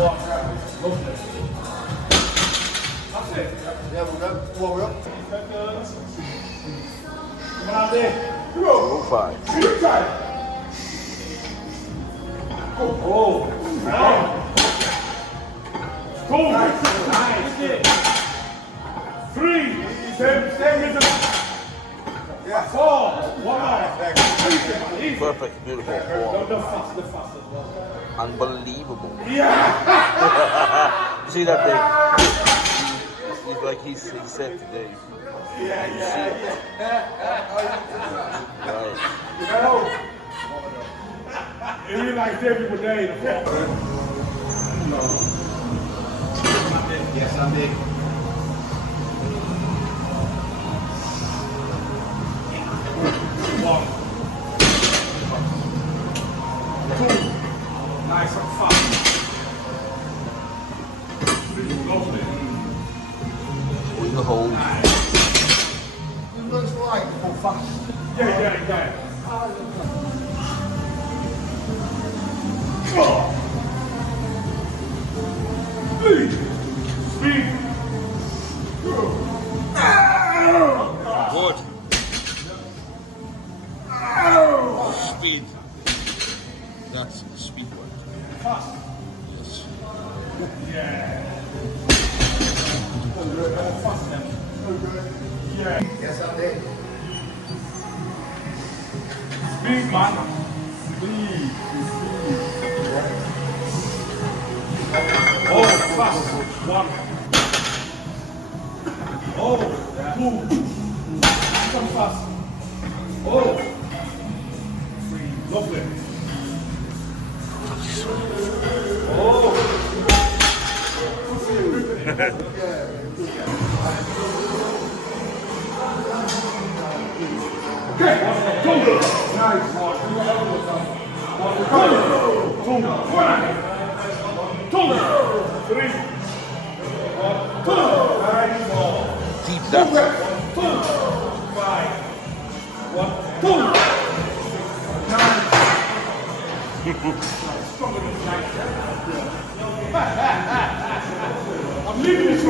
Lovely. That's it. Yeah, we're good. Well, we're up. Come on, Andy. Come on. Oh, fine. Good time. Oh, nice. Two. Nice. 3. Same rhythm. Yeah. 4. 1 more. Easy. Perfect, beautiful. The Wow. fast as well. Unbelievable. Yeah. You see that thing? It's like he said today. Yeah. Right. You know, it really like David Bourdais. Yes, I did. One. 2. Nice and fast. 3. Lovely. In the hole. It looks like go fast. Yeah. 3. Speed. Good. Speed. That's speed work. Fast. Yes. Yeah. Fast then. Yeah. Yes, I did. Speed, man. Speed. Oh, fast. 1. Oh, 2. Come fast. Oh. 3. Lovely. Oh. Okay. 2. Nice. 2. 3. 2. Nice. Deep that. 2. 5. 1. 2. Nice. Stronger than that. I'm leaving this one.